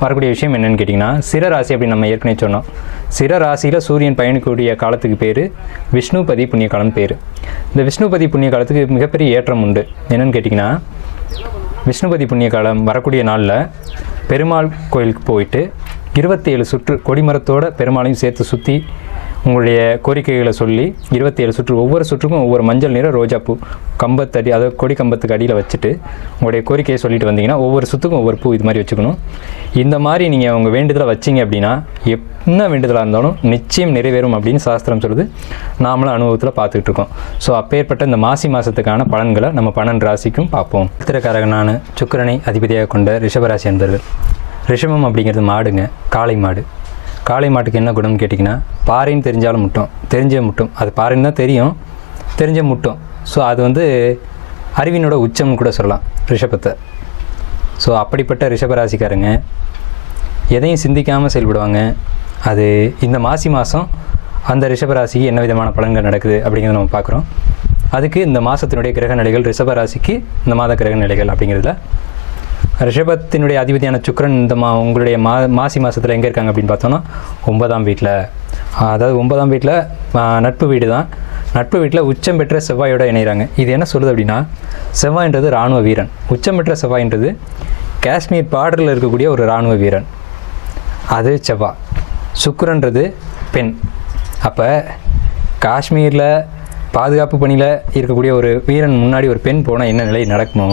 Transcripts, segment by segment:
வரக்கூடிய விஷயம் என்னென்னு கேட்டிங்கன்னா சிர ராசி அப்படின்னு நம்ம ஏற்கனவே சொன்னோம். சிர ராசியில் சூரியன் பயணிக்கக்கூடிய காலத்துக்கு பேர் விஷ்ணுபதி புண்ணிய காலம் பேர். இந்த விஷ்ணுபதி புண்ணிய காலத்துக்கு மிகப்பெரிய ஏற்றம் உண்டு. என்னென்னு கேட்டிங்கன்னா விஷ்ணுபதி புண்ணிய காலம் வரக்கூடிய நாளில் பெருமாள் கோயிலுக்கு போயிட்டு இருபத்தேழு சுற்று கொடிமரத்தோட பெருமாளையும் சேர்த்து சுற்றி உங்களுடைய கோரிக்கைகளை சொல்லி இருபத்தி ஏழு சுற்று ஒவ்வொரு சுற்றுக்கும் ஒவ்வொரு மஞ்சள் நிற ரோஜாப்பூ கம்பத்தடி அதாவது கொடி கம்பத்துக்கு அடியில் வச்சுட்டு உங்களுடைய கோரிக்கையை சொல்லிட்டு வந்தீங்கன்னா ஒவ்வொரு சுற்றுக்கும் ஒவ்வொரு பூ இது மாதிரி வச்சுக்கணும். இந்த மாதிரி நீங்கள் உங்கள் வேண்டுதலை வச்சீங்க அப்படின்னா என்ன வேண்டுதலாக இருந்தாலும் நிச்சயம் நிறைவேறும் அப்படின்னு சாஸ்திரம் சொல்லுது. நாமளும் அனுபவத்தில் பார்த்துக்கிட்டு இருக்கோம். ஸோ அப்பேற்பட்ட இந்த மாசி மாதத்துக்கான பலன்களை நம்ம பன்னெண்டு ராசிக்கும் பார்ப்போம். உத்திரக்காரகனான சுக்கரனை அதிபதியாக கொண்ட ரிஷபராசி என்பர்கள் ரிஷபம் அப்படிங்கிறது மாடுங்க காளை மாடு. காளை மாட்டுக்கு என்ன குணம்னு கேட்டிங்கன்னா பாறைன்னு தெரிஞ்சாலும் முட்டும். தெரிஞ்ச முட்டும். அது பாறைன்னு தான் தெரியும். தெரிஞ்ச முட்டும். ஸோ அது வந்து அறிவினோட உச்சம்னு கூட சொல்லலாம் ரிஷபத்தை. ஸோ அப்படிப்பட்ட ரிஷபராசிக்காரங்க எதையும் சிந்திக்காமல் செயல்படுவாங்க. அது இந்த மாசி மாதம் அந்த ரிஷபராசிக்கு என்ன விதமான பலன்கள் நடக்குது அப்படிங்கிறத நம்ம பார்க்குறோம். அதுக்கு இந்த மாதத்தினுடைய கிரக நிலைகள் ரிஷபராசிக்கு இந்த மாத கிரக நிலைகள் அப்படிங்கிறதுல ரிஷபத்தினுடைய அதிபதியான சுக்கிரன் இந்த மா உங்களுடைய மா மாசி மாதத்தில் எங்கே இருக்காங்க அப்படின்னு பார்த்தோன்னா ஒன்பதாம் வீட்டில் அதாவது ஒன்பதாம் வீட்டில் நட்பு வீடு தான் நட்பு வீட்டில் உச்சம் பெற்ற செவ்வாயோட இணைகிறாங்க இது என்ன சொல்லுது அப்படின்னா செவ்வாய்ன்றது இராணுவ வீரன். உச்சம் பெற்ற செவ்வாய்ன்றது காஷ்மீர் பார்டரில் இருக்கக்கூடிய ஒரு இராணுவ வீரன். அது செவ்வாய் சுக்ரன்றது பெண். அப்போ காஷ்மீரில் பாதுகாப்பு பணியில் இருக்கக்கூடிய ஒரு வீரன் முன்னாடி ஒரு பெண் போனால் என்ன நிலை நடக்குமோ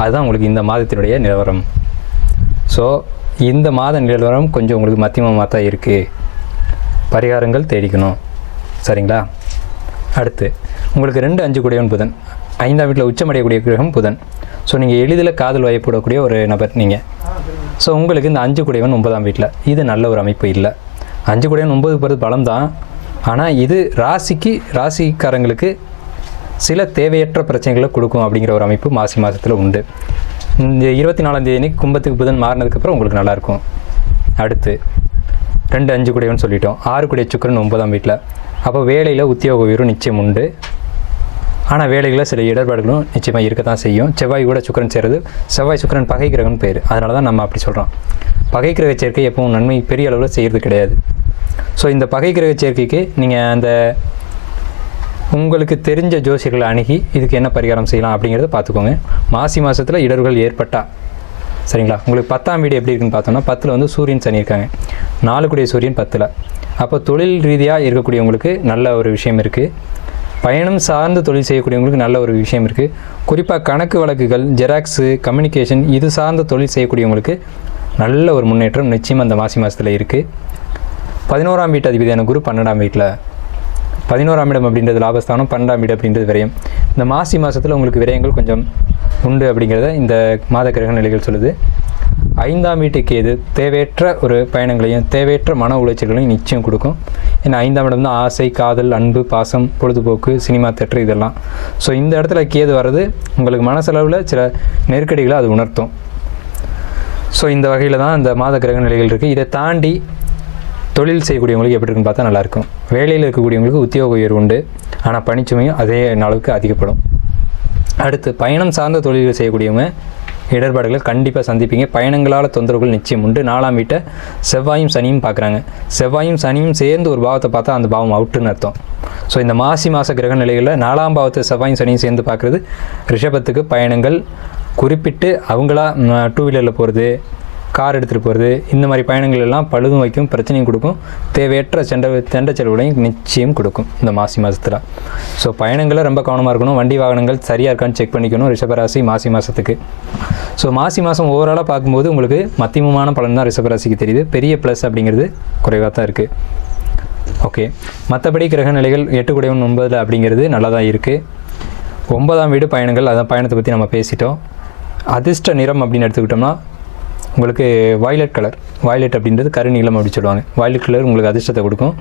அதுதான் உங்களுக்கு இந்த மாதத்தினுடைய நிலவரம். ஸோ இந்த மாத நிலவரம் கொஞ்சம் உங்களுக்கு மத்தியமமாக தான் இருக்குது பரிகாரங்கள் தேடிக்கணும். சரிங்களா? அடுத்து உங்களுக்கு ரெண்டு அஞ்சு கூடியவன் புதன். ஐந்தாம் வீட்டில் உச்சமடையக்கூடிய கிரகம் புதன். ஸோ நீங்கள் எளிதில் காதல் வயப்படக்கூடிய ஒரு நபர் நீங்கள் ஸோ உங்களுக்கு இந்த அஞ்சு கூடியவன் ஒன்பதாம் வீட்டில். இது நல்ல ஒரு அமைப்பு இல்லை. அஞ்சு கூடியவன் ஒன்பது போகிறது பலம் தான் ஆனால் இது ராசிக்கு ராசிக்காரங்களுக்கு சில தேவையற்ற பிரச்சனைகளை கொடுக்கும் அப்படிங்கிற ஒரு அமைப்பு மாசி மாதத்தில் உண்டு. இந்த இருபத்தி நாலாம் தேதி கும்பத்துக்கு புதன் மாறினதுக்கப்புறம் உங்களுக்கு நல்லாயிருக்கும் அடுத்து ரெண்டு அஞ்சு குடையவன் சொல்லிட்டோம். ஆறு குடைய சுக்கிரன் ஒன்பதாம் வீட்டில் அப்போ வேலையில் உத்தியோக உயர்வு நிச்சயம் உண்டு. ஆனால் வேலைகளில் சில இடர்பாடுகளும் நிச்சயமாக இருக்க தான் செய்யும். செவ்வாய் கூட சுக்கிரன் சேருது செவ்வாய் சுக்கிரன் பகை கிரகம்னு பேர். அதனால தான் நம்ம அப்படி சொல்கிறோம் பகை கிரக சேர்க்கை எப்பவும் நன்மை பெரிய அளவில் செய்கிறது கிடையாது. ஸோ இந்த பகை கிரக சேர்க்கைக்கு நீங்கள் அந்த உங்களுக்கு தெரிஞ்ச ஜோசியர்களை அணுகி இதுக்கு என்ன பரிகாரம் செய்யலாம் அப்படிங்கிறத பார்த்துக்கோங்க. மாசி மாதத்தில் இடர்கள் ஏற்பட்டா சரிங்களா? உங்களுக்கு பத்தாம் வீடு எப்படி இருக்குன்னு பார்த்தோம்னா பத்தில் வந்து சூரியன் சனி இருக்காங்க. நாலு சூரியன் பத்தில். அப்போ தொழில் ரீதியாக இருக்கக்கூடியவங்களுக்கு நல்ல ஒரு விஷயம் இருக்குது பயணம் சார்ந்து தொழில் செய்யக்கூடியவங்களுக்கு நல்ல ஒரு விஷயம் இருக்குது குறிப்பாக கணக்கு வழக்குகள் ஜெராக்ஸு கம்யூனிகேஷன் இது சார்ந்த தொழில் செய்யக்கூடியவங்களுக்கு நல்ல ஒரு முன்னேற்றம் நிச்சயம் அந்த மாசி மாதத்தில் இருக்குது பதினோராம் வீட்டு அதிபதியான குரு பன்னெண்டாம் வீட்டில் பதினோராம் இடம் அப்படின்றது லாபஸ்தானம் பன்னெண்டாம் இடம் அப்படின்றது விரயம். இந்த மாசி மாதத்தில் உங்களுக்கு விரயங்கள் கொஞ்சம் உண்டு அப்படிங்கிறத இந்த மாத கிரக நிலைகள் சொல்லுது. ஐந்தாம் வீட்டுக்கு எது? தேவையற்ற ஒரு பயணங்களையும் தேவையற்ற மன உளைச்சல்களையும் நிச்சயம் கொடுக்கும். ஏன்னா ஐந்தாம் இடம் தான் ஆசை காதல் அன்பு பாசம் பொழுதுபோக்கு சினிமா தேட்டர் இதெல்லாம். ஸோ இந்த இடத்துல கேது வர்றது உங்களுக்கு மனசளவில் சில நெருக்கடிகளை அது உணர்த்தும். ஸோ இந்த வகையில் தான் இந்த மாத கிரக நிலைகள் இருக்குது இதை தாண்டி தொழில் செய்யக்கூடியவங்களுக்கு எப்படி இருக்குன்னு பார்த்தா நல்லாயிருக்கும். வேலையில் இருக்கக்கூடியவங்களுக்கு உத்தியோக உயர்வு உண்டு. ஆனால் பணிச்சுமையும் அதே அளவுக்கு அதிகப்படும். அடுத்து பயணம் சார்ந்த தொழில்கள் செய்யக்கூடியவங்க இடர்பாடுகளை கண்டிப்பாக சந்திப்பீங்க. பயணங்களால் தொந்தரவுகள் நிச்சயம் உண்டு. நாலாம் வீட்டை செவ்வாயும் சனியும் பார்க்குறாங்க. செவ்வாயும் சனியும் சேர்ந்து ஒரு பாவத்தை பார்த்தா அந்த பாவம் அவுட்டுன்னு அர்த்தம். ஸோ இந்த மாசி மாத கிரக நிலைகளில் நாலாம் பாவத்தை செவ்வாயும் சனியும் சேர்ந்து பார்க்குறது. ரிஷபத்துக்கு பயணங்கள் குறிப்பிட்டு அவங்களா டூ வீலரில் போகிறது கார் எடுத்துகிட்டு போகிறது இந்த மாதிரி பயணங்கள் எல்லாம் பழுதும் வைக்கும் பிரச்சனையும் கொடுக்கும் தேவையற்ற செண்ட செண்ட செலவுகளையும் நிச்சயம் கொடுக்கும் இந்த மாசி மாதத்தில் ஸோ பயணங்களை ரொம்ப கவனமாக இருக்கணும். வண்டி வாகனங்கள் சரியாக இருக்கான்னு செக் பண்ணிக்கணும். ரிஷபராசி மாசி மாதத்துக்கு ஸோ மாசி மாதம் ஓவராலாக பார்க்கும்போது உங்களுக்கு மத்தியமமான பலன் தான் ரிஷபராசிக்கு தெரியுது. பெரிய ப்ளஸ் அப்படிங்கிறது குறைவாக தான் இருக்குது ஓகே மற்றபடி கிரக நிலைகள் எட்டு குடையவன் ஒன்பதில் அப்படிங்கிறது நல்லா தான் இருக்குது ஒன்பதாம் வீடு பயணங்கள் அதான் பயணத்தை பற்றி நம்ம பேசிட்டோம். அதிர்ஷ்ட நிறம் அப்படின்னு எடுத்துக்கிட்டோம்னா உங்களுக்கு வாய்லெட் கலர் வாய்லெட் அப்படின்றது கருநீலம் அப்படி சொல்லுவாங்க. வாய்லெட் கலர் உங்களுக்கு அதிர்ஷ்டத்தை கொடுக்கும்.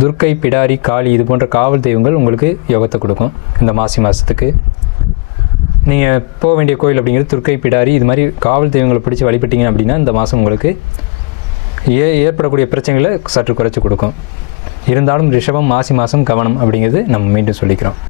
துர்க்கை பிடாரி காளி இது போன்ற காவல் தெய்வங்கள் உங்களுக்கு யோகத்தை கொடுக்கும். இந்த மாசி மாதத்துக்கு நீங்கள் போக வேண்டிய கோயில் அப்படிங்கிறது துர்க்கை பிடாரி இது மாதிரி காவல் தெய்வங்களை பிடிச்சி வழிபட்டீங்க அப்படின்னா இந்த மாதம் உங்களுக்கு ஏ ஏற்படக்கூடிய பிரச்சனைகளை சற்று குறைச்சி கொடுக்கும். இருந்தாலும் ரிஷபம் மாசி மாதம் கவனம் அப்படிங்கிறது நம்ம மீண்டும் சொல்லிக்கிறோம்.